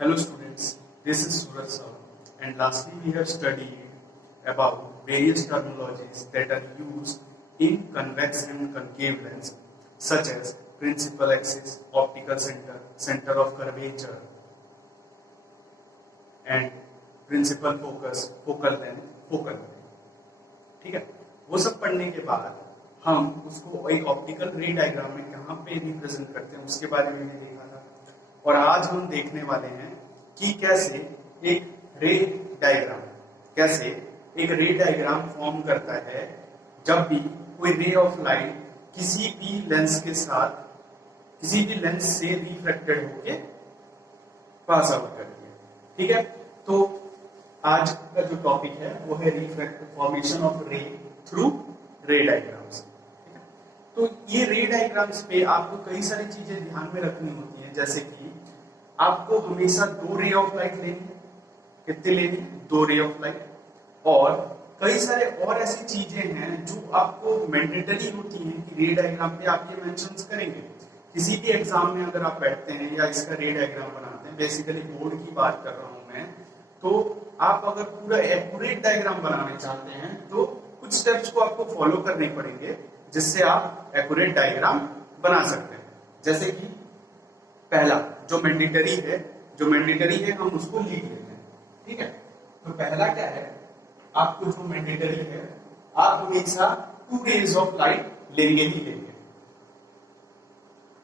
Hello students, this is Suraj sir, and lastly we have studied about various terminologies that are used in convex and concave lens such as principal axis, optical center, center of curvature and principal focus, focal length, focal length. ठीक है, वो सब पढ़ने के बाद हम उसको एक ऑप्टिकल रे डायग्राम में कहाँ पे रिप्रेजेंट करते हैं उसके बारे में भी देखा था। और आज हम देखने वाले हैं कि कैसे एक रे डायग्राम फॉर्म करता है जब भी कोई रे ऑफ लाइट किसी भी लेंस के साथ किसी भी लेंस से रिफ्रैक्टेड होके पास आउट करती है। ठीक है, तो आज का जो टॉपिक है वो है फॉर्मेशन ऑफ रे थ्रू रे डायग्राम्स। तो ये रे डायग्राम्स पे आपको कई सारी चीजें ध्यान में रखनी होती है, जैसे कि आपको हमेशा दो रे ऑफ लाइट लेनी है। कितने लेनी? दो रे ऑफ लाइट। और कई सारे और ऐसी चीजें हैं जो आपको मैंडेटरी होती हैं कि रे डायग्राम पे आप ये मेंशंस करेंगे। किसी भी एग्जाम में अगर आप बैठते हैं या इसका रे डायग्राम बनाते हैं, बेसिकली बोर्ड की बात कर रहा हूं मैं, तो आप अगर पूरा एक्यूरेट डायग्राम बनाने चाहते हैं तो कुछ स्टेप्स को आपको फॉलो करने पड़ेंगे जिससे आप एक्यूरेट डायग्राम बना सकते हैं। जैसे कि पहला जो मैंडेटरी है हम उसको लिख लेते हैं। ठीक है, तो पहला क्या है, आपको जो मैंडेटरी है आप हमेशा टू रेज ऑफ लाइट लेंगे ही लेंगे।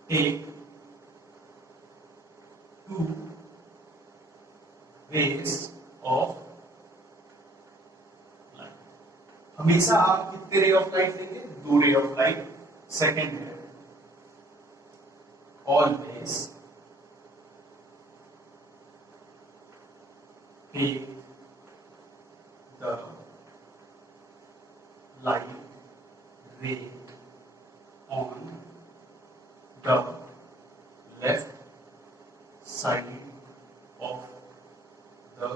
Take two rays of light. हमेशा आप कितने रे ऑफ लाइट लेंगे? दो रे ऑफ लाइट। सेकेंड है always take the light ray on the left side of the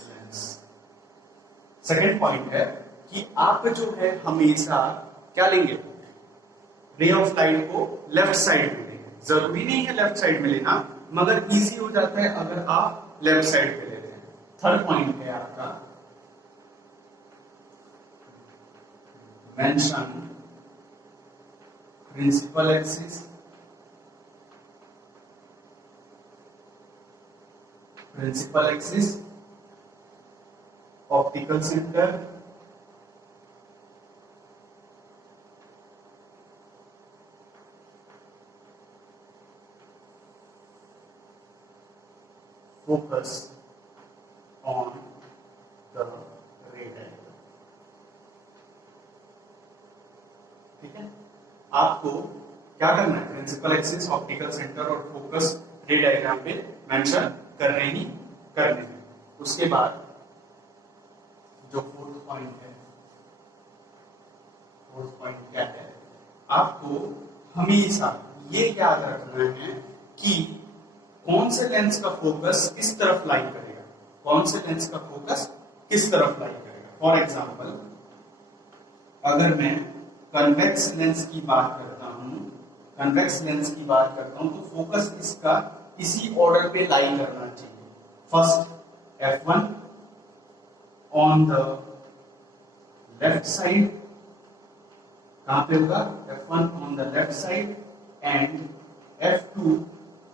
lens। Second point है कि आप जो है हमेशा क्या लेंगे? रे ऑफ लाइट को लेफ्ट साइड में लेंगे। जरूरी नहीं है लेफ्ट साइड में लेना, मगर इजी हो जाता है अगर आप लेफ्ट साइड पे लेते हैं। थर्ड पॉइंट है आपका mention principal axis, optical centre, focus on the ray diagram। ठीक है, आपको क्या करना है? प्रिंसिपल एक्सिस, ऑप्टिकल सेंटर और फोकस रे डायग्राम पे मेंशन करने हैं। उसके बाद जो फोर्थ पॉइंट क्या है, आपको हमेशा ये याद रखना है कि कौन से लेंस का फोकस किस तरफ लाई करेगा। कौन से लेंस का फोकस किस तरफ लाई करेगा। फॉर एग्जाम्पल, अगर मैं कन्वेक्स लेंस की बात करता हूं तो फोकस इसका इसी ऑर्डर पे लाई करना चाहिए। First F1 on the left side, कहां पे होगा? F1 on the left side and F2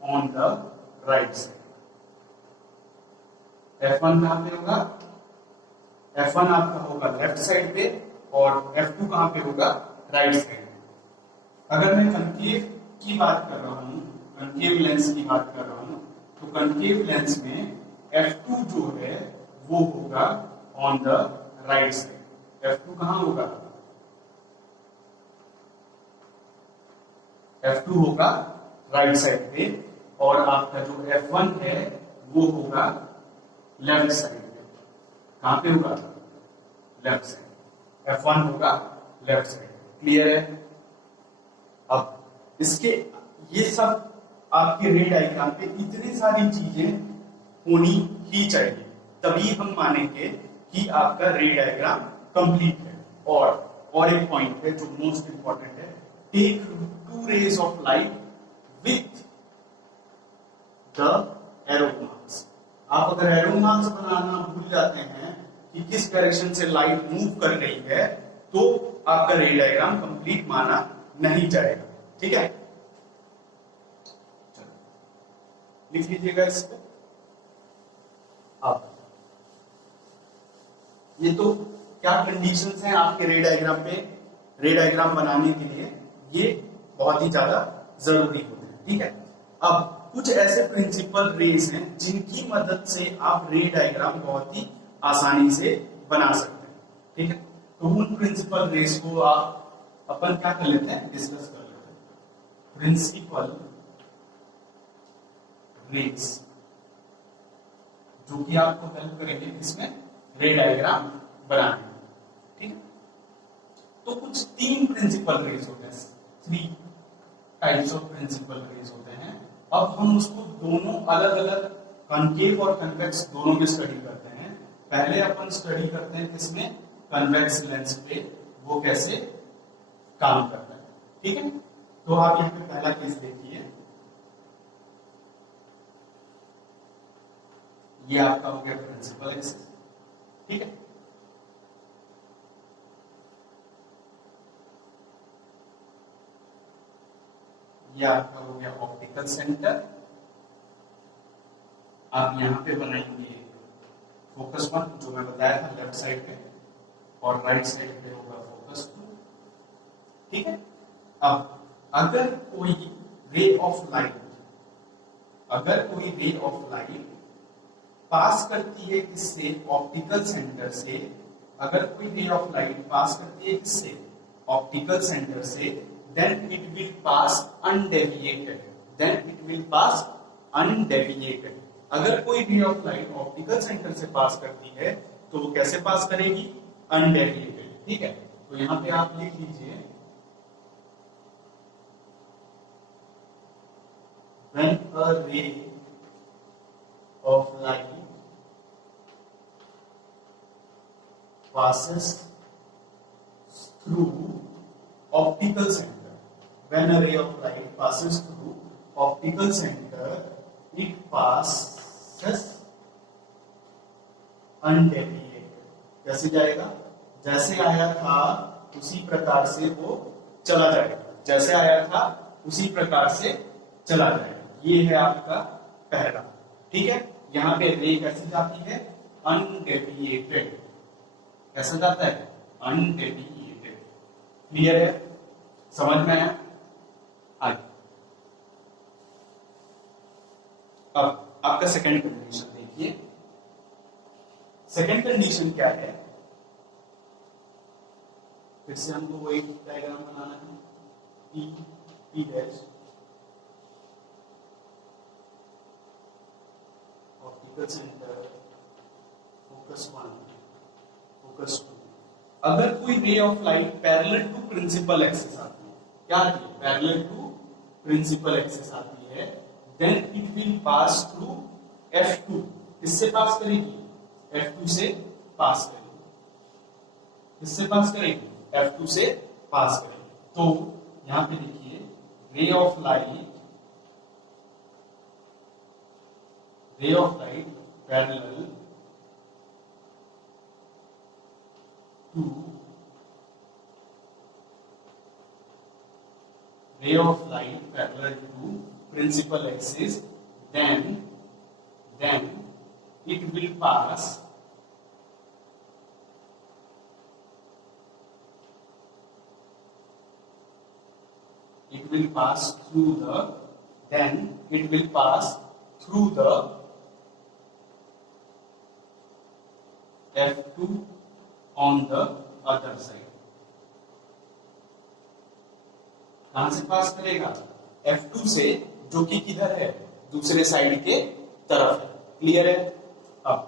on the right side. F1 कहां पे होगा? F1 आपका होगा लेफ्ट साइड पे और F2 कहां पे होगा? राइट साइड पे। अगर मैं कंकेव की बात कर रहा हूं, कंकेव लेंस की बात कर रहा हूं, तो कंकेव लेंस में F2 जो है वो होगा on the right side. F2 कहां होगा? F2 होगा राइट साइड पे और आपका जो F1 है वो होगा लेफ्ट साइड पे। कहां पे होगा? Left side. F1 होगा लेफ्ट साइड। क्लियर है? अब इसके ये सब आपके रे डायग्राम पे इतनी सारी चीजें होनी ही चाहिए, तभी हम मानेंगे कि आपका रे डायग्राम कंप्लीट है। और एक पॉइंट है जो मोस्ट इंपॉर्टेंट है, take two rays of light with the arrow marks. आप अगर एरो मार्क्स बनाना भूल जाते हैं कि किस डायरेक्शन से लाइट मूव कर रही है, तो आपका रे डायग्राम कंप्लीट माना नहीं जाएगा। ठीक है, चलो लिख लीजिएगा इस पे। अब ये तो क्या कंडीशंस हैं आपके रे डायग्राम पे, रे डायग्राम बनाने के लिए ये बहुत ही ज्यादा जरूरी होते हैं। ठीक है, अब कुछ ऐसे प्रिंसिपल रेज हैं जिनकी मदद से आप रे डायग्राम बहुत ही आसानी से बना सकते हैं। ठीक है, तो उन प्रिंसिपल रेज को आप अपन क्या कर लेते हैं, डिस्कस कर लेते हैं। प्रिंसिपल रेज जो कि आपको हेल्प करेंगे इसमें रे डायग्राम बनाने में। ठीक है, तो कुछ तीन प्रिंसिपल रेज होते हैं, 3 टाइप्स ऑफ प्रिंसिपल रेज होते हैं। अब हम उसको दोनों अलग अलग कॉन्केव और कन्वेक्स दोनों में स्टडी करते हैं। पहले अपन स्टडी करते हैं किसमें, कन्वेक्स लेंस पे, वो कैसे काम करता है। ठीक है, तो आप यहाँ पे पहला केस देखिए, ये आपका हो गया प्रिंसिपल एक्सिस। ठीक है, ये आपका हो गया ऑप्टिकल सेंटर। आप यहां पे बनाएंगे फोकस 1 जो मैं बताया था लेफ्ट साइड पे, और राइट साइड पे होगा फोकस 2। ठीक है, अब अगर कोई रे ऑफ लाइट पास करती है किससे, ऑप्टिकल सेंटर से, अगर कोई रे ऑफ लाइट पास करती है किससे, ऑप्टिकल सेंटर से, then it will pass undeviated। अगर कोई ray of light optical centre से पास करती है तो वो कैसे पास करेगी, अनडेविएटेड। ठीक है, तो यहां पे आप लिख लीजिए, when a ray of light passes through optical center, when a ray of light passes through optical center, it passes undeviated। कैसे जाएगा, जैसे आया था उसी प्रकार से वो चला जाएगा, जैसे आया था उसी प्रकार से चला जाएगा। ये है आपका पहला। ठीक है, यहाँ पे रे कैसे जाती है, अनडेविएटेड। कैसे जाता है, अनडेविएटेड। क्लियर है, समझ में आया। आगे अब आपका सेकंड कंडीशन देखिए। सेकंड कंडीशन क्या है, फिर से हमको वही डायग्राम बनाना है, P dash optical centre, focus 1, focus 2। अगर कोई ray of light parallel to principal axis आती है, क्या आती है, पैरेलल टू प्रिंसिपल एक्सिस आती है, then it will pass through F2। किससे पास करेगी, F2 से पास करेगी। किससे पास करेगी, F2 से पास करेगी। तो यहां पे देखिए, ray of light parallel to ray of light parallel to principal axis, then it will pass through the F2 on the other side। कहां से पास करेगा, F2 से, जो कि किधर है, दूसरे साइड के तरफ है। क्लियर है। अब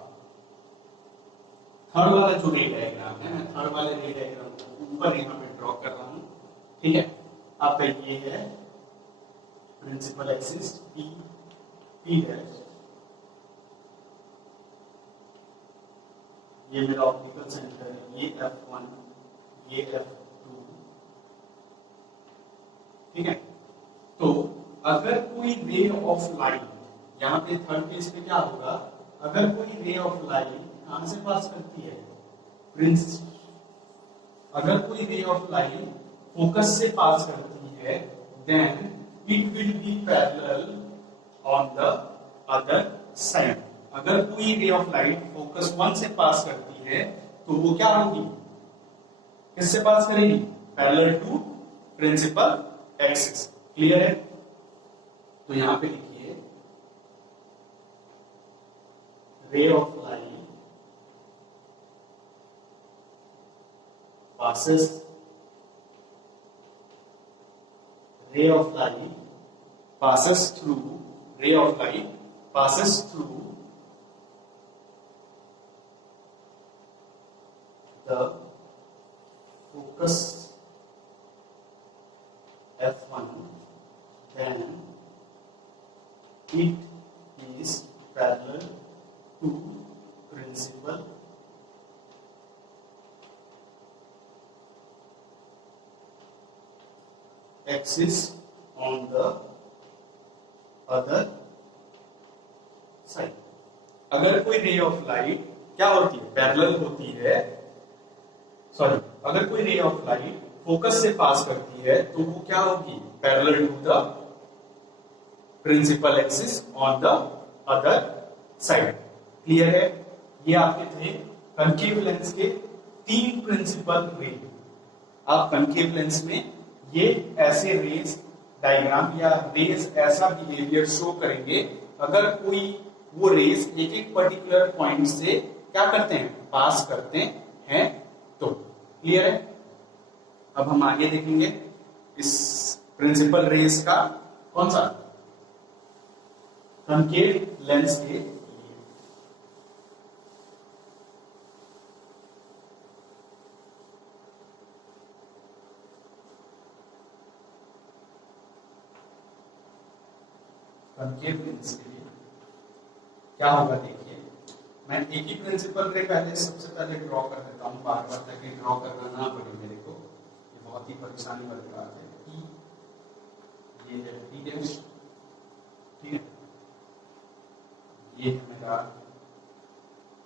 थर्ड वाला जो रे डायग्राम है, मैं थर्ड वाले रे डायग्राम को ऊपर यहां पे ड्रॉ कर रहा हूं। ठीक है, अब ये है प्रिंसिपल एक्सिस P डैश, ये मेरा ऑप्टिकल सेंटर है, ये F1, ये F2। ठीक है, तो अगर कोई रे ऑफ लाइट, यहां पे थर्ड केस पे क्या होगा, अगर कोई रे ऑफ लाइट कहां से पास करती है, प्रिंस अगर कोई रे ऑफ लाइट फोकस से पास करती है, then it will be parallel on the other side. अगर कोई रे ऑफ लाइट फोकस 1 से पास करती है तो वो क्या होगी, किससे पास करेगी, parallel to principal axis. Clear है? तो यहां पे लिखिए ray of light passes ray of light passes through ray of light passes through the focus F1, then it is parallel to principal axis on the other side। अगर कोई ray of light क्या होती है, parallel होती है, sorry, अगर कोई ray of light focus से पास करती है तो वो क्या होगी, parallel to the principal axis on the other side. Clear है? ये आपके थे कनकेव लेंस के 3 प्रिंसिपल रे। आप कनकेव लेंस में ये ऐसे रेज डायग्राम या रेज ऐसा बिहेवियर शो करेंगे, अगर कोई वो रेज एक एक पर्टिकुलर पॉइंट से क्या करते हैं, पास करते हैं तो। क्लियर है? अब हम आगे देखेंगे इस प्रिंसिपल रेज का कौन सा, कनकेव लेंस के लिए। कनकेव लेंस के लिए क्या होगा, देखिए मैं एक ही प्रिंसिपल रे पहले सबसे पहले ड्रॉ कर देता हूं, बार बार ताकि ड्रॉ करना ना पड़े मेरे को, ये बहुत ही परेशानी वाली बात है। ये है टी डैश, ठीक है, ये है मेरा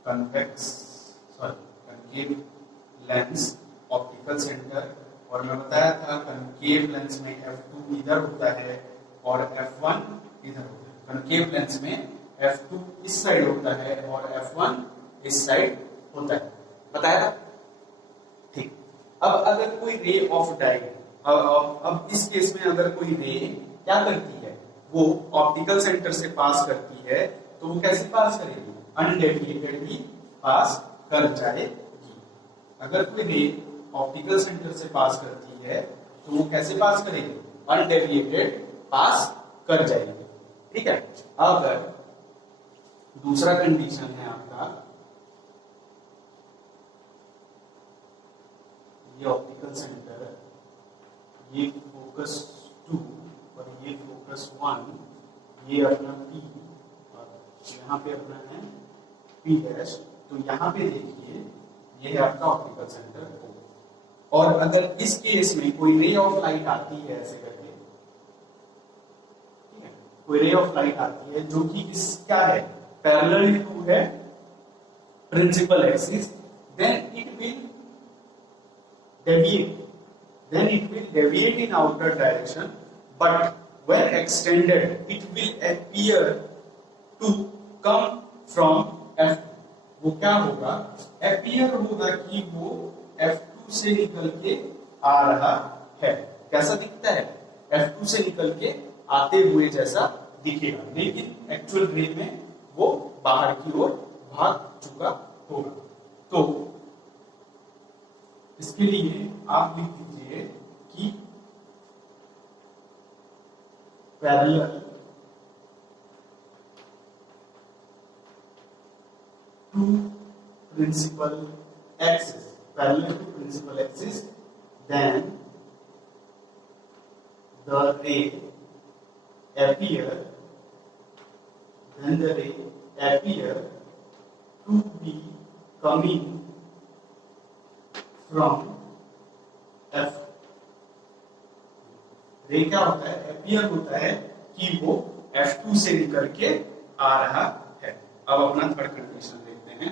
convex concave lens optical centre, और मैं बताया था कनकेव लेंस में F2 इधर होता है और F1 इधर होता है। कनकेव लेंस में F2 इस साइड होता है और F1 इस साइड होता है, बताया था, ठीक। अब अगर कोई रे ऑफ डाइट, अब इस केस में अगर कोई रे क्या करती है, वो ऑप्टिकल सेंटर से पास करती है तो वो कैसे पास करेगी, अनडेविएटेडली पास कर जाएगी। अगर कोई रे ऑप्टिकल सेंटर से पास करती है तो वो कैसे पास करेगी, अनडेविएटेड पास कर जाएगी। ठीक है? अगर दूसरा कंडीशन है आपका, ये ऑप्टिकल सेंटर, ये फोकस 2 और ये फोकस 1, ये अपना P और यहाँ पे अपना है P डैश, तो यहाँ पे देखिए ये है आपका ऑप्टिकल सेंटर O। और अगर इस केस में कोई रे ऑफ लाइट आती है ऐसे करके, ठीक है, कोई रे ऑफ लाइट आती है जो कि इस क्या है, पैरेलल टू है principal axis, then it will deviate in outer direction, but when extended it will appear to come from F2। वो क्या होगा, appear होगा कि वो F2 से निकल के आ रहा है। कैसा दिखता है, F2 से निकल के आते हुए जैसा दिखेगा, लेकिन एक्चुअल रे में वो बाहर की ओर भाग चुका होगा। तो इसके लिए आप लिख दीजिए कि parallel to principal axis, parallel to principal axis, then the ray appear, then the ray appear to be coming from F। रे क्या होता है, appear होता है कि वो F2 से निकल के आ रहा है। अब अपना थर्ड कंडीशन देखते हैं।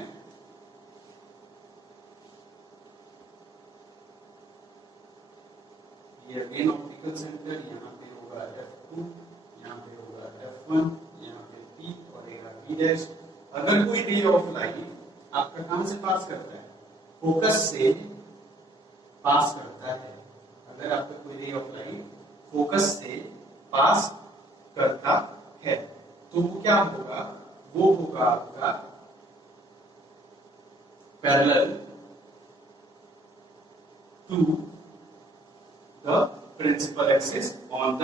ये अगेन ऑप्टिकल सेंटर, यहाँ पे होगा F2, यहाँ पे होगा F1, यहाँ पे P और B'। अगर कोई रे ऑफ लाइट आपका कहां से पास करता है, फोकस से पास करता है, अगर आपका कोई रे ऑफ लाइट फोकस से पास करता है तो वो क्या होगा, वो होगा आपका parallel to the principal axis on the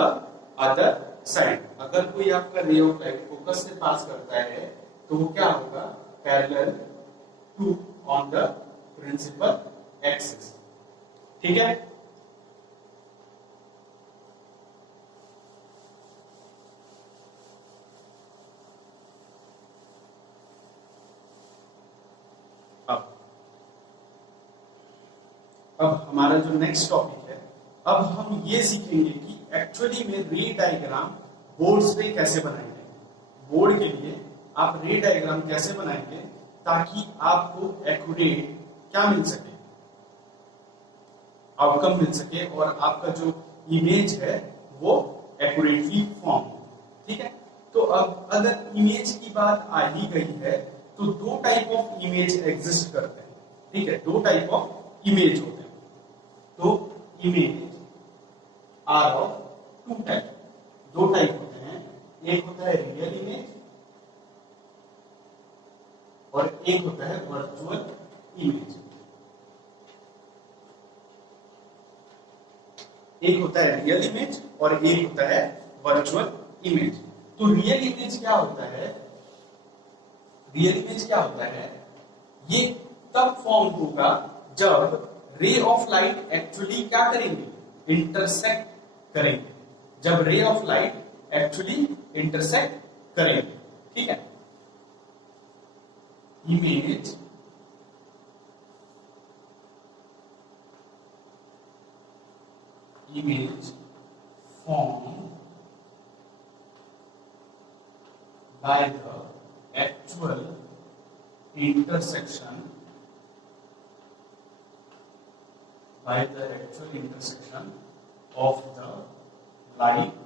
other side. अगर कोई आपका रे ऑफ लाइट फोकस से पास करता है तो वो क्या होगा, parallel to on the principal axis. ठीक है, अब हमारा जो नेक्स्ट टॉपिक है, अब हम ये सीखेंगे कि एक्चुअली में रे डायग्राम बोर्ड्स पे कैसे बनाएंगे। बोर्ड के लिए आप रे डायग्राम कैसे बनाएंगे ताकि आपको एक्यूरेट क्या मिल सके, आउटकम मिल सके और आपका जो इमेज है वो एक्यूरेटली फॉर्म हो। ठीक है, तो अब अगर इमेज की बात आ ही गई है तो दो टाइप ऑफ इमेज एग्जिस्ट करते हैं। ठीक है, दो टाइप ऑफ इमेज होते हैं। तो image are of two type, दो टाइप होते हैं, एक होता है रियल इमेज और एक होता है वर्चुअल इमेज। एक होता है रियल इमेज और एक होता है वर्चुअल इमेज। तो रियल इमेज क्या होता है, रियल इमेज क्या होता है, ये तब फॉर्म होगा जब रे ऑफ लाइट एक्चुअली क्या करेंगे, इंटरसेक्ट करेंगे, जब रे ऑफ लाइट एक्चुअली इंटरसेक्ट करेंगे। ठीक है, image formed by the actual intersection of the light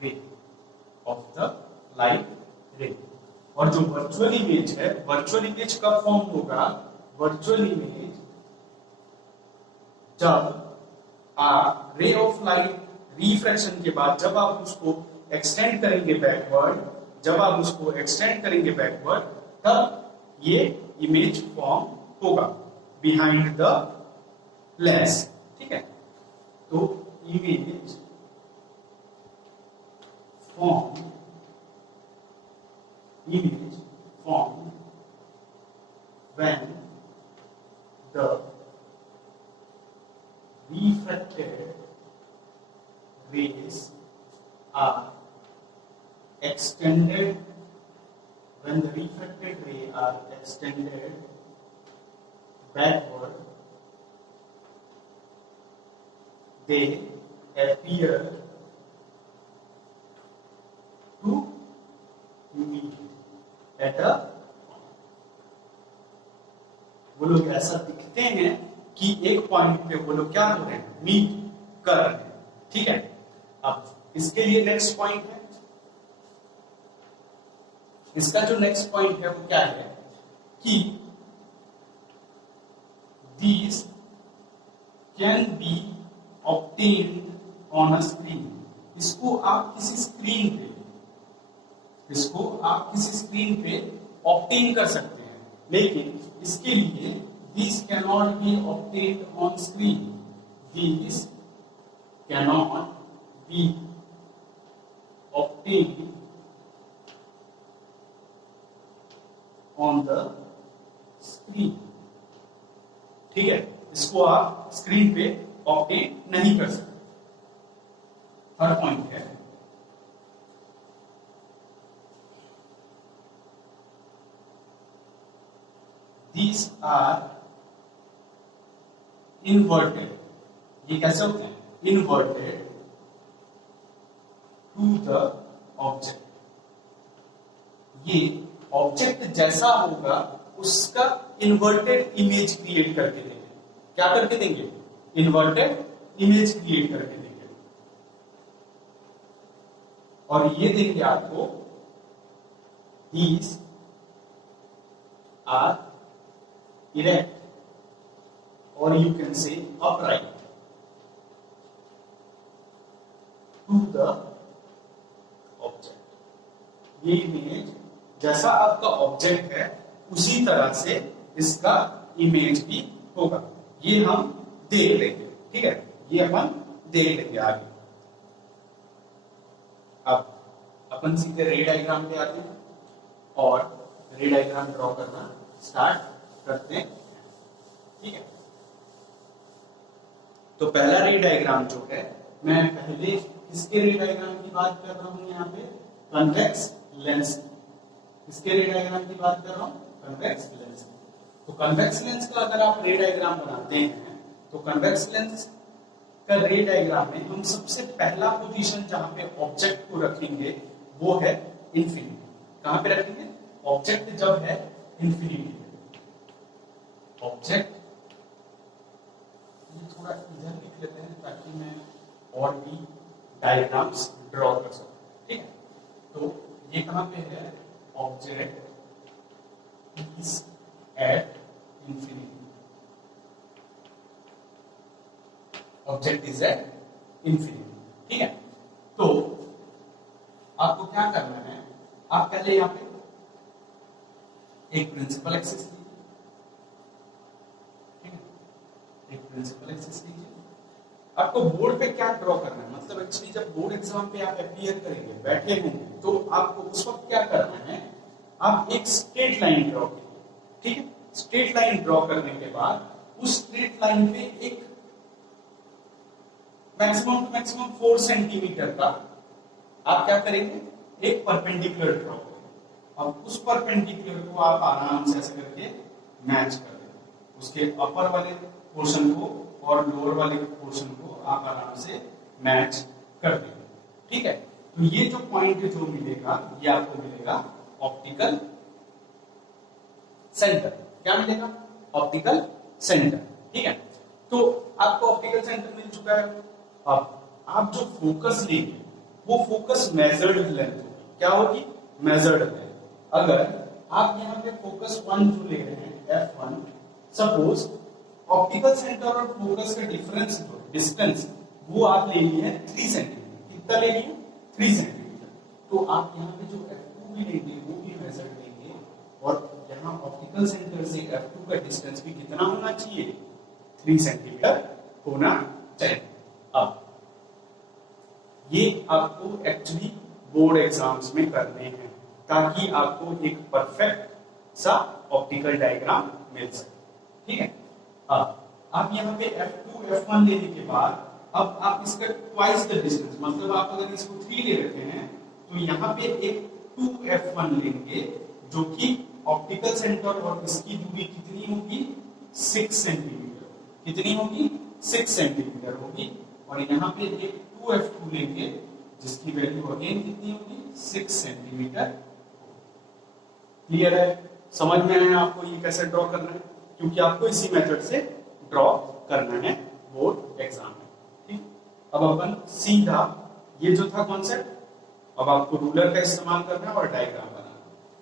ray और जो वर्चुअल इमेज है, वर्चुअल इमेज कब फॉर्म होगा, वर्चुअल इमेज जब आप रे ऑफ लाइट रिफ्रैक्शन के बाद जब आप उसको एक्सटेंड करेंगे बैकवर्ड, जब आप उसको एक्सटेंड करेंगे बैकवर्ड, तब ये इमेज फॉर्म होगा बिहाइंड द लेंस। ठीक है, तो image form when the refracted rays are extended, when the refracted rays are extended backward, they appear to meet at a, वो लोग ऐसा दिखते हैं कि एक पॉइंट पे वो लोग क्या हो रहे हैं, मीट कर रहे हैं। ठीक है, अब इसके लिए नेक्स्ट पॉइंट है, इसका जो नेक्स्ट पॉइंट है वो क्या है कि these can be obtained on a screen। इसको आप किसी स्क्रीन पे ऑब्टेन कर सकते हैं, लेकिन इसके लिए these cannot be obtained on screen, these cannot be obtained on the screen। ठीक है, इसको आप स्क्रीन पे ऑब्टेन नहीं कर सकते। थर्ड पॉइंट है, these are inverted। ये कैसे होते हैं, inverted to the object। ये ऑब्जेक्ट जैसा होगा उसका इन्वर्टेड इमेज क्रिएट करके देंगे। क्या करके देंगे? इन्वर्टेड इमेज क्रिएट करके देंगे। और ये देंगे आपको these are erect or you can say upright to the object। ये इमेज जैसा आपका ऑब्जेक्ट है उसी तरह से इसका इमेज भी होगा। ये हम देख लेंगे, ठीक है, ये अपन देख लेंगे आगे। अब अपन सीधे रे डायग्राम पे आते हैं और रे डायग्राम ड्रॉ करना स्टार्ट करते हैं, ठीक है। तो पहला रे डायग्राम जो है, मैं पहले किसके रे डायग्राम की बात कर रहा हूं? यहाँ पे कन्वेक्स लेंस। किसके रे डायग्राम की बात कर रहा हूं? Convex lens. तो कन्वेक्स लेंस का अगर आप रे डायग्राम बनाते हैं तो कन्वेक्स लेंस का रे डायग्राम में हम सबसे पहला पोजीशन जहां पे ऑब्जेक्ट को रखेंगे वो है इंफिनिटी। कहां पे रखेंगे? ऑब्जेक्ट जब है इंफिनिटी पे। ऑब्जेक्ट ये थोड़ा इधर लिख लेते हैं ताकि मैं और भी डायग्राम्स ड्रॉ कर सकूं, ठीक है। तो ये कहां पे है? Object is at infinity. Object is at infinity, ठीक है। तो आपको क्या करना है? आप पहले यहां पे एक प्रिंसिपल एक्सिस लीजिए, ठीक है, एक प्रिंसिपल एक्सिस लीजिए। आपको बोर्ड पे क्या ड्रॉ करना है? मतलब एक्चुअली जब बोर्ड एग्जाम पे आप अपीयर करेंगे, बैठे होंगे, तो आपको उस वक्त क्या करना है? आप एक स्ट्रेट लाइन ड्रॉ कीजिए, ठीक है। स्ट्रेट लाइन ड्रॉ करने के बाद उस स्ट्रेट लाइन पे एक मैक्सिमम टू मैक्सिमम 4 सेंटीमीटर का आप क्या करेंगे? एक परपेंडिकुलर ड्रॉ करेंगे। अब उस परपेंडिकुलर को आप आराम से ऐसे करके मैच कर देंगे। उसके अपर वाले पोर्शन को और लोअर वाले पोर्शन को आप आराम से मैच कर देंगे, ठीक है। तो ये जो पॉइंट जो मिलेगा ये आपको मिलेगा ऑप्टिकल सेंटर। क्या मिलेगा? ऑप्टिकल सेंटर, ठीक है। तो आपको ऑप्टिकल सेंटर मिल चुका है। अब आप जो फोकस लेंगे वो फोकस मेजर्ड लेंथ होगी। क्या होगी? Measured length. अगर आप यहाँ पे फोकस 1 जो ले रहे हैं f1, सपोज ऑप्टिकल सेंटर और फोकस का डिफरेंस डिस्टेंस वो आप ले लिए 3 सेंटीमीटर। कितना ले लिए? 3 सेंटीमीटर। तो आप यहाँ पे जो f2 भी लेंगे वो भी मेजर्ड लेंगे और यहाँ ऑप्टिकल सेंटर से f2 का डिस्टेंस भी कितना होना चाहिए? 3 सेंटीमीटर होना चाहिए। अब ये आपको एक्चुअली बोर्ड एग्जाम्स में करने हैं ताकि आपको एक परफेक्ट सा ऑप्टिकल डायग्राम मिल सके, ठीक है। अब आप यहाँ पे f2 f1 लेने के बाद अब आप इसका ट्वाइस द डिस्टेंस, मतलब आप अगर इसको 3 ले रखे हैं तो यहाँ पे एक 2f1 लेंगे जो कि ऑप्टिकल सेंटर और इसकी दूरी कितनी होगी? 6 सेंटीमीटर। कितनी होगी? 6 सेंटीमीटर होगी। और यहाँ पे एक 2f2 लेंगे जिसकी वैल्यू अगेन कितनी होगी? 6 सेंटीमीटर। क्लियर है? समझ में आया आपको ये कैसे ड्रॉ करना है? क्योंकि आपको इसी मेथड से ड्रॉ करना है बोर्ड एग्जाम में, ठीक। अब अपन सीधा ये जो था कॉन्सेप्ट, अब आपको रूलर का इस्तेमाल करना है और डायग्राम बनाना।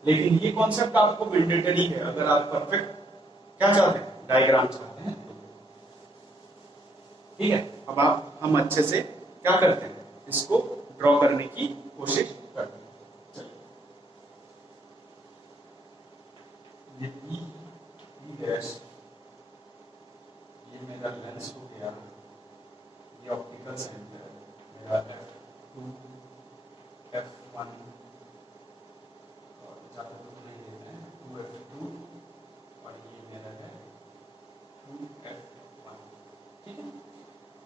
लेकिन ये कॉन्सेप्ट आपको मैंडेटरी है अगर आप परफेक्ट क्या चाहते हैं? डायग्राम चाहते हैं तो, ठीक है। अब हम अच्छे से क्या करते हैं? इसको ड्रॉ करने की कोशिश करते हैं। चलिए, ये E डैश ये मेरा लेंस हो गया, ये ऑप्टिकल सेंटर मेरा f2 f1 और ज्यादा कुछ नहीं देना है, 2f2 और ये मेरा है 2f1, ठीक है।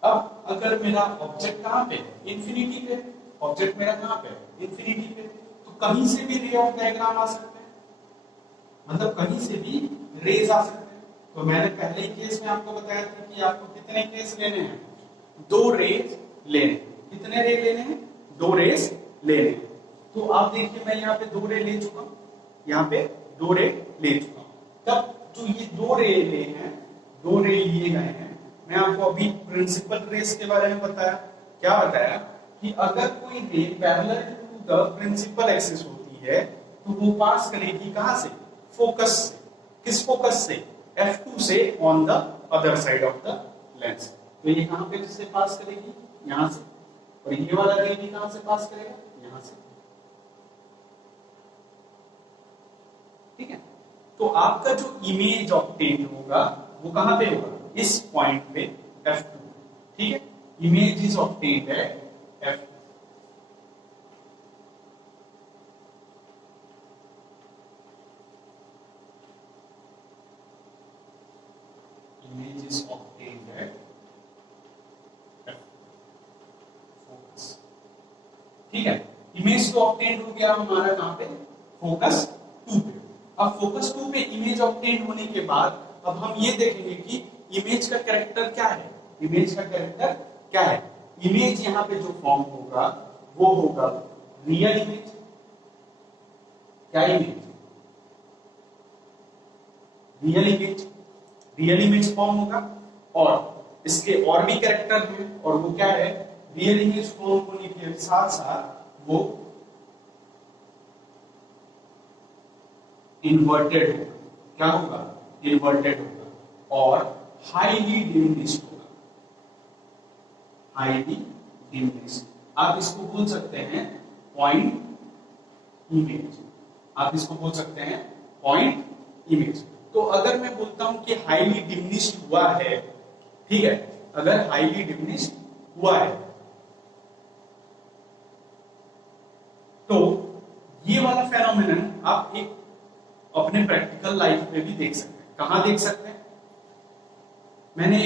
अब अगर मेरा ऑब्जेक्ट कहां पे? इंफिनिटी पे। ऑब्जेक्ट मेरा कहां पे? इंफिनिटी पे। तो कहीं से भी रे ऑफ डायग्राम आ सकते हैं, मतलब कहीं से भी रेज आ सकते हैं। तो मैंने पहले ही केस में आपको बताया था कि आपको कितने केस लेने हैं? 2 रेज लेने। कितने रे लेने हैं? 2 रेज लेने। तो आप देखिए मैं यहाँ पे 2 रे ले चुका हूं, यहाँ पे 2 रे ले चुका हूं। तब जो ये 2 रे ले हैं, 2 रे लिए गए हैं, मैं आपको अभी प्रिंसिपल रेस के बारे में बताया। क्या बताया कि अगर कोई ray parallel to the principal axis होती है तो वो पास करेगी कहां से? फोकस से। किस फोकस से? F2 से on the other side of the lens. तो ये कहां पे से पास करेगी? यहां से। और ये वाला रे भी कहां से पास करेगा? यहां से। ठीक है, तो आपका जो इमेज ऑब्टेन होगा वो कहां पे होगा? इस पॉइंट पे F2। ठीक है, image is obtained at F2। Image is obtained at focus. ठीक है, इमेज तो ऑब्टेन्ड हो गया हमारा कहां पे? फोकस 2 पे। अब फोकस 2 पे इमेज ऑब्टेन होने के बाद अब हम ये देखेंगे कि इमेज का कैरेक्टर क्या है। इमेज का कैरेक्टर क्या है? इमेज यहां पे जो फॉर्म होगा वो होगा रियल इमेज। क्या image? Real image. Real image form होगा और इसके और भी कैरेक्टर हैं और वो क्या है? रियल इमेज फॉर्म होने के साथ साथ वो इन्वर्टेड होगा। क्या होगा? इन्वर्टेड होगा और हाईली डिमिनिश्ड होगा। हाईली डिमिनिश्ड, आप इसको बोल सकते हैं पॉइंट इमेज। आप इसको बोल सकते हैं पॉइंट इमेज। तो अगर मैं बोलता हूं कि हाईली डिमिनिश्ड हुआ है, ठीक है, अगर हाईली डिमिनिश्ड हुआ है तो ये वाला फेनोमेनन आप एक अपने प्रैक्टिकल लाइफ में भी देख सकते हैं। कहां देख सकते हैं? मैंने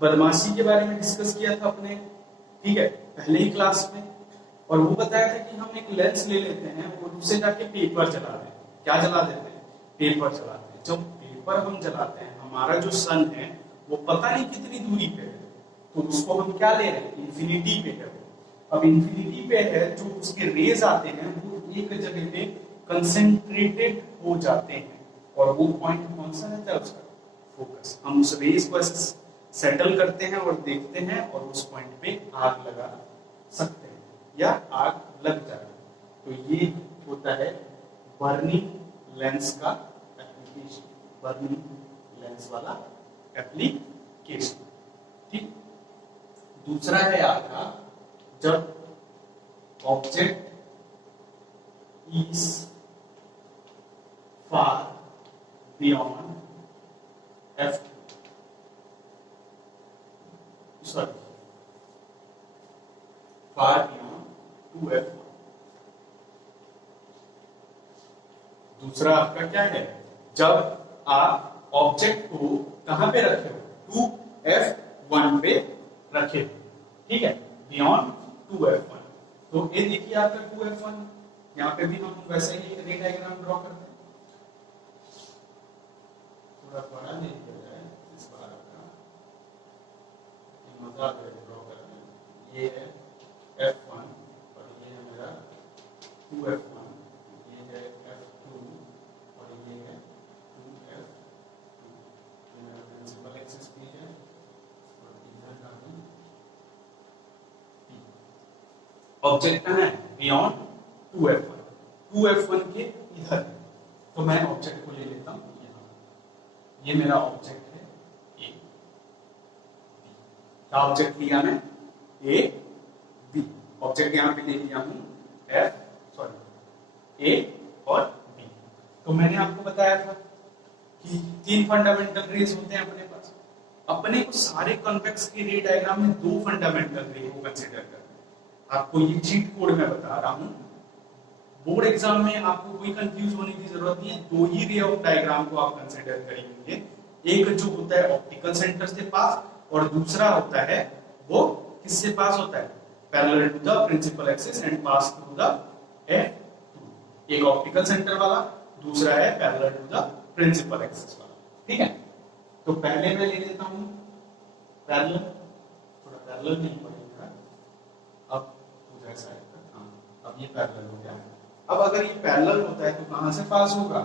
बदमाशी के बारे में डिस्कस किया था अपने, ठीक है, पहले ही क्लास में, और वो बताया था कि हम एक लेंस ले लेते हैं और उससे जाके पेपर जला देते हैं। क्या जला देते हैं? पेपर जलाते हैं। जब पेपर हम जलाते हैं, हमारा जो सन है वो पता नहीं कितनी दूरी पे है, तो उसको हम क्या ले रहे हैं? इन्फिनिटी पे है। अब इन्फिनिटी पे है, जो उसके रेज आते हैं वो एक जगह पे कंसेंट्रेटेड हो जाते हैं और वो पॉइंट कौन सा रहता है? उसका फोकस। हम उस रेज को ऐसे सेटल करते हैं और देखते हैं और उस पॉइंट पे आग लगा सकते हैं या आग लग जाए। तो ये होता है बर्निंग लेंस का एप्लीकेशन। बर्निंग लेंस वाला एप्लीकेशन। ठीक, दूसरा है आपका जब object is far beyond F2, sorry, far beyond 2F1। दूसरा आपका क्या है? जब आप ऑब्जेक्ट को कहां पे रखे हो? 2F1 पे रखे हो, ठीक है, बियॉन्ड 2F1। तो ये देखिए आपका 2F1, यहां पे भी हम वैसे ही रे डायग्राम ड्रॉ करते हैं। थोड़ा बड़ा नहीं किया जाए इस बार का, मजा आता है ड्रॉ करने में। ये है F1 और ये है मेरा 2F1, ये है F2 और ये है 2F2। ये मेरा प्रिंसिपल एक्सिस भी है और इधर का भी ऑब्जेक्ट कहां है? Beyond 2F1। 2F1 के इधर। तो मैं ऑब्जेक्ट को ले लेता हूं, ये मेरा ऑब्जेक्ट है ए। क्या ऑब्जेक्ट लिया मैं? A B. ऑब्जेक्ट यहां पे ले लिया हूं एफ, सॉरी, ए और बी। तो मैंने आपको बताया था कि 3 फंडामेंटल रेज होते हैं अपने पास। अपने को सारे कॉन्वेक्स के रे डायग्राम में 2 फंडामेंटल रे को कंसीडर करना है। आपको ये चीट कोड में बता रहा हूं, बोर्ड एग्जाम में आपको कोई कंफ्यूज होने की जरूरत नहीं है। 2 ही रे ऑफ डायग्राम को आप कंसीडर करेंगे। एक जो होता है ऑप्टिकल सेंटर से पास और दूसरा होता है वो किससे पास होता है? Parallel to the principal axis and pass through the F2। एक ऑप्टिकल सेंटर वाला, दूसरा है parallel to the principal axis वाला। ठीक है, तो पहले मैं ले लेता हूं पैरेलल, थोड़ा पैरेलल नहीं पड़ेगा, अब कुछ ऐसा है। हाँ, अब ये पैरेलल हो गया। अब अगर ये पैरेलल होता है तो कहां से पास होगा?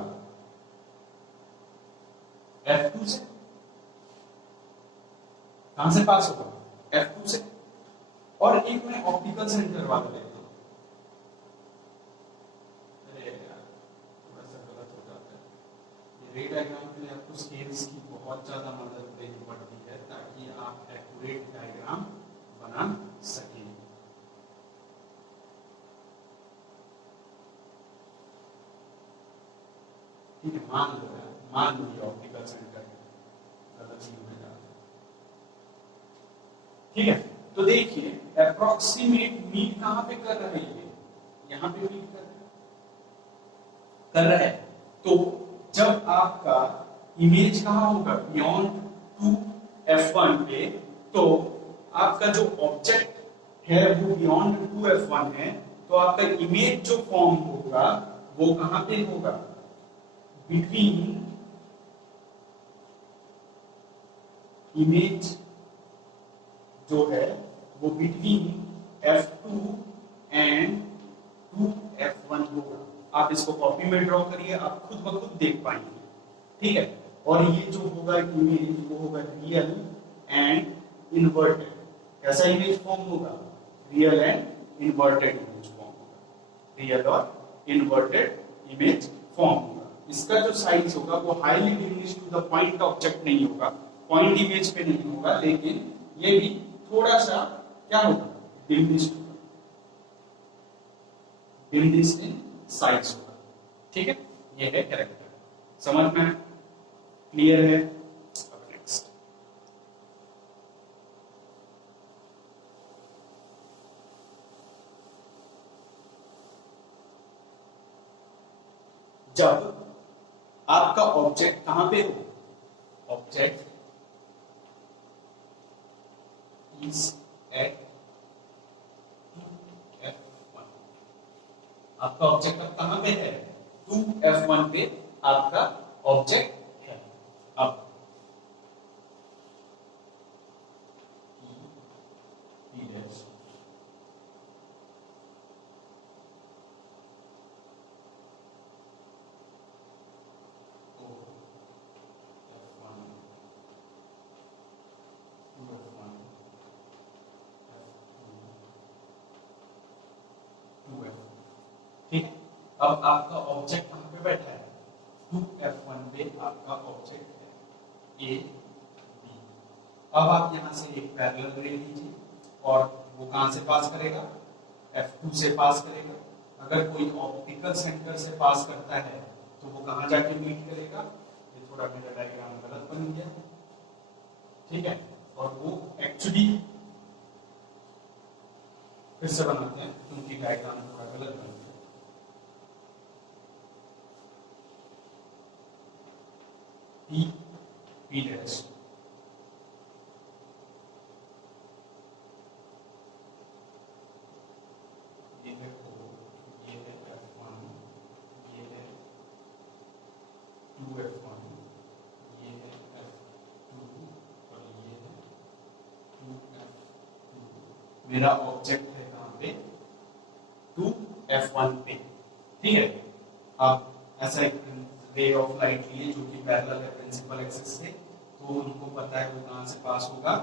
F2 से। कहां से पास होगा? F2 से। और एक मैं ऑप्टिकल सेंटर वाला लेता हूं। अरे यार थोड़ा सा गलत हो जाता है। ये रे डायग्राम के लिए आपको स्केल्स की बहुत ज्यादा मदद लेनी पड़ती है ताकि आप एक्यूरेट डायग्राम बना सकें। ठीक है, मान लो ये ऑप्टिकल सेंटर है, गलती हो जाता है। ठीक है, तो देखिए अप्रोक्सीमेट मीट कहां पे कर रहा है? ये यहां पे मीट कर रहा है। तो जब आपका इमेज कहां होगा? बियॉन्ड 2f1 पे, तो आपका जो ऑब्जेक्ट है वो बियॉन्ड 2f1 है, तो आपका इमेज जो फॉर्म होगा वो कहां पे होगा? बिटवीन इमेज जो है वो बिटवीन f2 एंड 2f1 होगा। आप इसको कॉपी में ड्रॉ करिए, आप खुद ब खुद देख पाएंगे। ठीक है, और ये जो होगा इमेज वो होगा रियल एंड इन्वर्टेड। कैसा इमेज फॉर्म होगा? Real and inverted image form होगा। रियल और इन्वर्टेड इमेज फॉर्म होगा। इसका जो साइज होगा वो highly diminished to the point object नहीं होगा, पॉइंट इमेज पे नहीं होगा, लेकिन ये भी थोड़ा सा क्या होगा? डिमिनिश्ड होगा, डिमिनिश्ड इन साइज होगा। ठीक है, ये है कैरेक्टर। समझ में क्लियर है? अब नेक्स्ट, जब आपका ऑब्जेक्ट कहां पे हो? Object is at 2f1। आपका ऑब्जेक्ट अब कहां पे है? 2f1 पे आपका ऑब्जेक्ट है। अब ठीक है, अब आपका ऑब्जेक्ट कहां पे बैठा है? 2f1 पे आपका ऑब्जेक्ट है ए बी। अब आप यहां से एक पैरेलल रे लीजिए और वो कहां से पास करेगा? f2 से पास करेगा। अगर कोई ऑप्टिकल सेंटर से पास करता है तो वो कहां जाके मीट करेगा? ये थोड़ा मेरा डायग्राम गलत बन गया। ठीक है, और वो एक्चुअली फिर से बनाते हैं क्योंकि डायग्राम थोड़ा गलत बन गया। P P dash ये है O, ये है F1, ये है 2F1, ये है F2 और ये है 2F2। मेरा ऑब्जेक्ट है कहां पे? 2F1 पे। ठीक है, अब ऐसा एक रे ऑफ लाइट लिए जो कि पैरेलल है प्रिंसिपल एक्सिस से, तो उनको पता है वो कहां से पास होगा?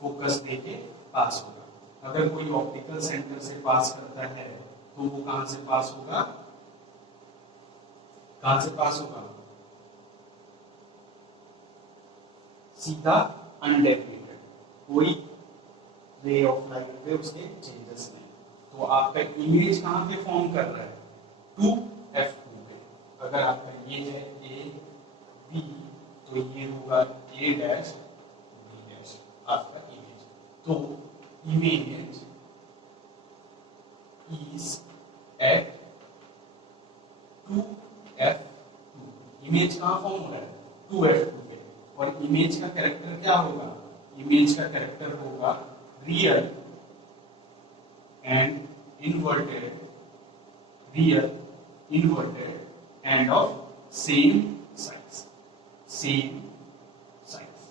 फोकस देके पास होगा। अगर कोई ऑप्टिकल सेंटर से पास करता है तो वो कहां से पास होगा? कहां से पास होगा? सीधा अनडेफिनेटेड, कोई रे ऑफ लाइट पे उसके चेंजेस नहीं। तो आपका इमेज कहां पे फॉर्म कर रहा है? 2f2 पे। अगर आपका ये है ए बी तो ये होगा ए डैश बी डैश आपका इमेज। तो image is at 2f2। Image कहां फॉर्म हो रहा है? 2f2 पे। और इमेज का कैरेक्टर क्या होगा? इमेज का कैरेक्टर होगा real and inverted, real inverted end of same size, same size.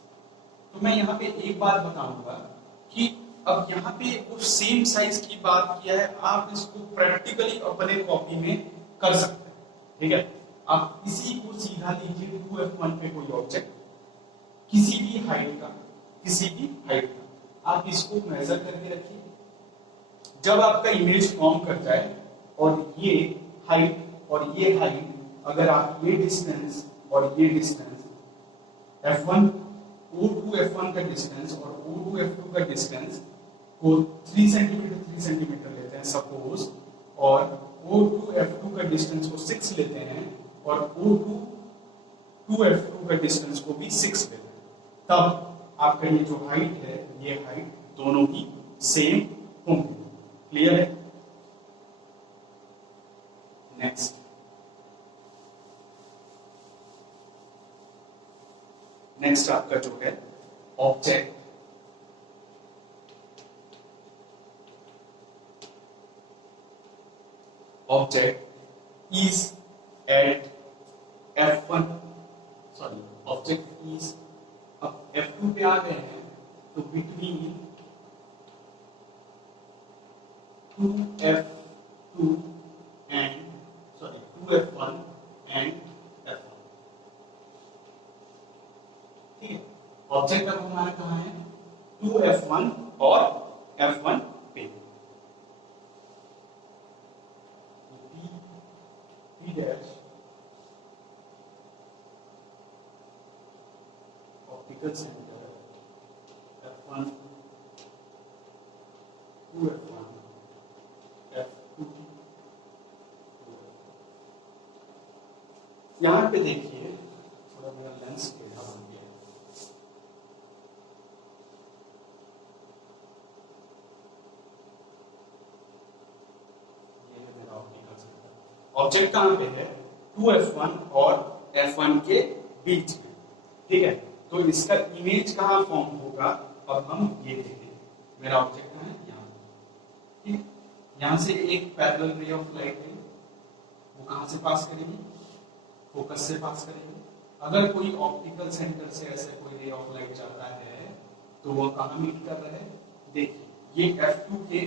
तो मैं यहां पे एक बात बताऊंगा कि अब यहां पे उस सेम साइज की बात किया है, आप इसको प्रैक्टिकली अपने कॉपी में कर सकते हैं, ठीक है। आप इसी को सीधा लीजिए 2f1 पे कोई ऑब्जेक्ट किसी भी हाइट का, आप इसको मेजर करके रखिए। जब आपका इमेज फॉर्म कर जाए और ये हाइट और ये हाइट, अगर आप ये डिस्टेंस और ये डिस्टेंस f1 O2 f1 का डिस्टेंस और O2 f2 का डिस्टेंस को 3 सेंटीमीटर लेते हैं सपोज, और O2 f2 का डिस्टेंस को 6 लेते हैं और O2 2f2 का डिस्टेंस को भी 6 लेते हैं, तब आपका ये जो हाइट है, ये हाइट दोनों की सेम होंगी। क्लियर है? नेक्स्ट, आपका जो है object is at f1, sorry object is, अब f2 पे आ गए हैं तो between 2f2 and 2f1 and f1, ठीक है। ऑब्जेक्ट अब हमारा कहाँ है? 2f1 और f1 पे। P dash optical centre f1 2f1 f2 यहां पे देखिए थोड़ा मेरा लेंस टेढ़ा बन गया। ये है मेरा ऑप्टिकल सेंटर। ऑब्जेक्ट कहां पे है? 2f1 और f1 के बीच में, ठीक है। तो इसका इमेज कहां फॉर्म होगा? अब हम ये देखें, मेरा ऑब्जेक्ट कहां है? यहाँ, ठीक है। यहां से एक पैरेलल रे ऑफ लाइट है, वो कहां से पास करेगी? फोकस से पास करेगी। अगर कोई ऑप्टिकल सेंटर से ऐसे कोई रे ऑफ लाइट जाता है तो वो कहां मीट कर रहा है? देखिए ये f2 के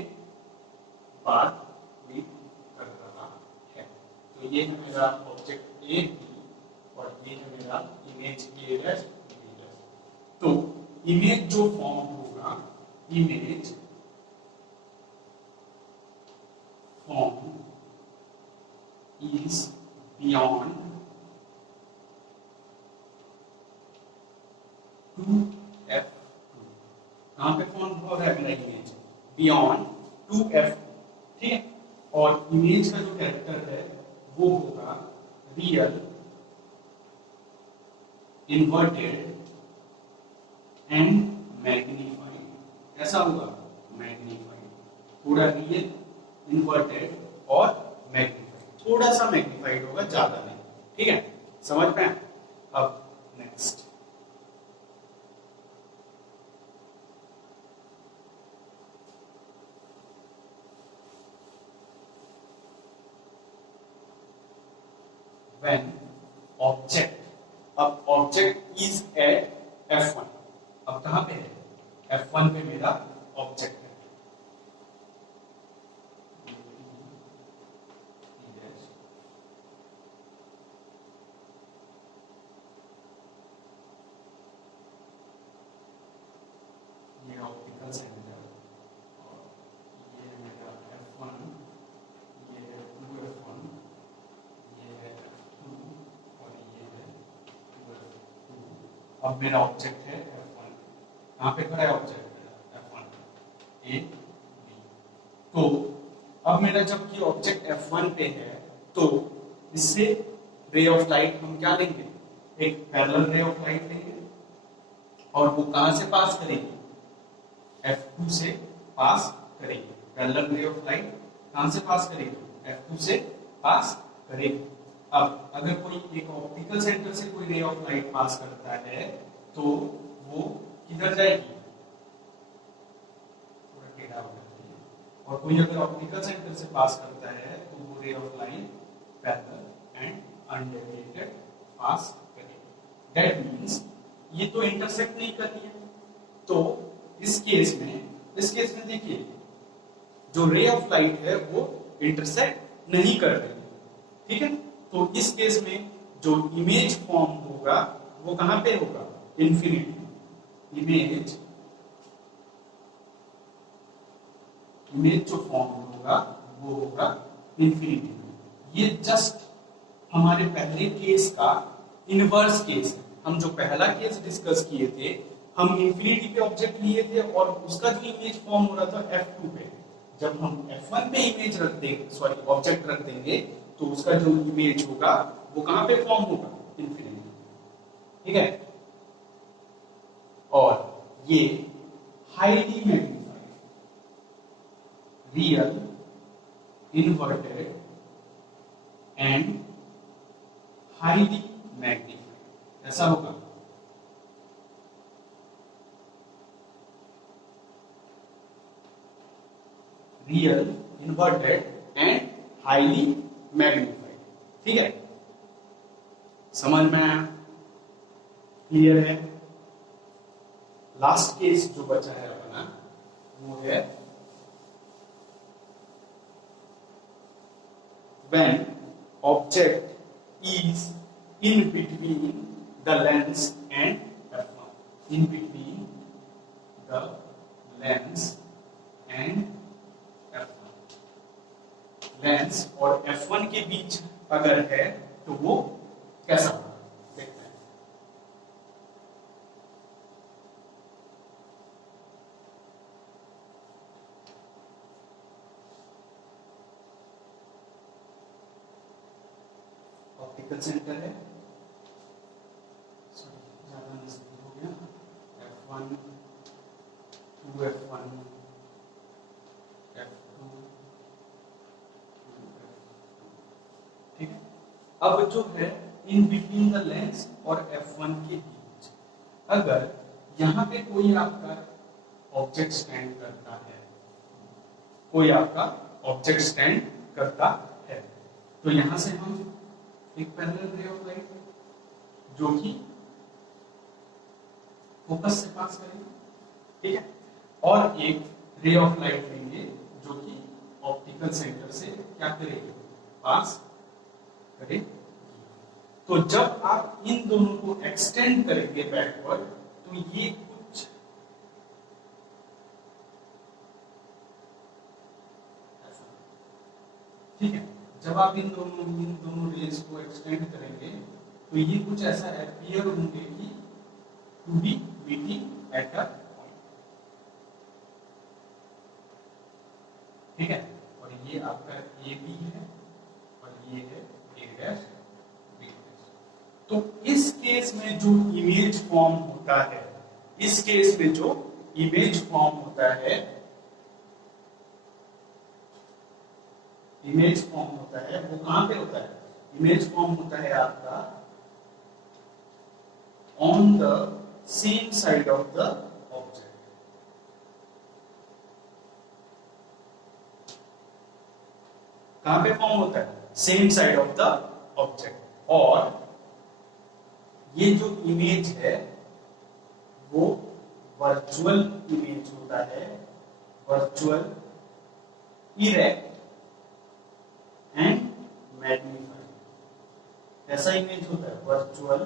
बाद मीट कर रहा है। तो ये है मेरा ऑब्जेक्ट ए बी और ये है मेरा image A dash B dash. तो इमेज जो फॉर्म होगा, image form is beyond 2f2। कहां पे फॉर्म हो रहा है मेरा इमेज? बियॉन्ड 2f2, ठीक है। और इमेज का जो कैरेक्टर है वो होगा रियल, इन्वर्टेड एंड मैग्नीफाइड। ऐसा होगा मैग्नीफाइड, पूरा रियल, इन्वर्टेड और मैग्नीफाइड। थोड़ा सा मैग्नीफाइड होगा, ज्यादा नहीं, ठीक है। समझ में? अब नेक्स्ट, when object, अब object is at f1, अब कहां पे है? f1 पे मेरा ऑब्जेक्ट है। ये ऑप्टिकल सेंटर और ये है मेरा f1, ये है 2f1, ये है f2 और ये है 2f2। अब मेरा ऑब्जेक्ट है f1, कहां पे खड़ा है ऑब्जेक्ट? f1 A B. तो अब मेरा जबकि ऑब्जेक्ट f1 पे है तो इससे रे ऑफ लाइट हम क्या लेंगे? एक पैरेलल रे ऑफ लाइट लेंगे और वो कहां से पास करेगी? f2 से पास करेगी। पैरेलल रे ऑफ लाइट कहां से पास करेगी? f2 से पास करेगी। अब अगर कोई एक ऑप्टिकल सेंटर से कोई रे ऑफ लाइट पास करता है तो वो किधर जाएगी? थोड़ा टेढ़ा हो जाती है। और कोई अगर ऑप्टिकल सेंटर से पास करता है तो वो ray of light parallel and undeviated pass करेगी। दैट मींस ये तो इंटरसेक्ट नहीं कर रही है। तो इस केस में देखिए जो रे ऑफ लाइट है वो इंटरसेक्ट नहीं कर रही है, ठीक है। तो इस केस में जो इमेज फॉर्म होगा वो कहां पे होगा, इन्फिनिटी। इमेज जो फॉर्म होगा वो होगा इन्फिनिटी। ये जस्ट हमारे पहले केस का इनवर्स केस है। हम जो पहला केस डिस्कस किए थे, हम इन्फिनिटी पे ऑब्जेक्ट लिए थे और उसका जो इमेज फॉर्म हो रहा था F2 पे। जब हम F1 पे इमेज रख देंगे, सॉरी ऑब्जेक्ट रख देंगे, तो उसका जो इमेज होगा वो कहां पे फॉर्म होगा, इन्फिनिटी। ठीक है। और ये highly magnified, real, inverted and highly magnified, ऐसा होगा। Real, inverted and highly magnified. ठीक है, समझ में आया, क्लियर है। लास्ट केस जो बचा है अपना वो है when object is in between the lens and f1, in between the lens and f1, lens और f1 के बीच अगर है तो वो कैसा होगा, देखते हैं। ऑप्टिकल सेंटर है, ज्यादा नजदीक हो गया, f1 2f1 f2, ठीक है। अब जो है इन बिटवीन द लेंस और f1 के बीच अगर यहां पे कोई आपका ऑब्जेक्ट स्टैंड करता है, कोई आपका ऑब्जेक्ट स्टैंड करता है, तो यहां से हम एक पैरेलल रे ऑफ लाइट जो कि फोकस से पास करेंगे, ठीक है, और एक रे ऑफ लाइट लेंगे जो कि ऑप्टिकल सेंटर से क्या करेगी, पास करेगी। तो जब आप इन दोनों को एक्सटेंड करेंगे बैकवर्ड, तो ये कुछ ऐसा, ठीक है। जब आप इन दोनों रेज को एक्सटेंड करेंगे तो ये कुछ ऐसा अपीयर होंगे कि to be meeting at a point, ठीक है। और ये आपका ए बी है और ये है ए डैश बी डैश। तो इस केस में जो इमेज फॉर्म होता है, इस केस में जो इमेज फॉर्म होता है, इमेज फॉर्म होता है वो कहां पे होता है, इमेज फॉर्म होता है आपका on the same side of the object. कहां पे फॉर्म होता है, same side of the object. और ये जो इमेज है वो वर्चुअल इमेज होता है, वर्चुअल, इरेक्ट एंड मैग्नीफाइड। ऐसा इमेज होता है, virtual,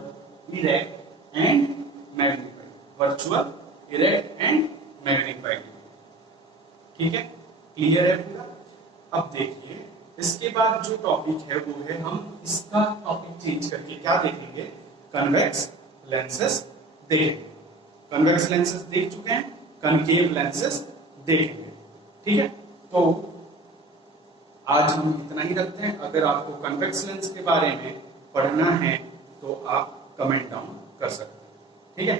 erect and magnified, virtual, erect and magnified. ठीक है, क्लियर है पूरा। अब देखिए इसके बाद जो टॉपिक है वो है, हम इसका टॉपिक चेंज करके क्या देखेंगे, कन्वेक्स लेंसेस देखेंगे। कन्वेक्स लेंसेस देख चुके हैं, कनकेव लेंसेस देखेंगे, ठीक है। तो आज हम इतना ही रखते हैं। अगर आपको कन्वेक्स लेंस के बारे में पढ़ना है तो आप कमेंट डाउन कर सकते हैं, ठीक है।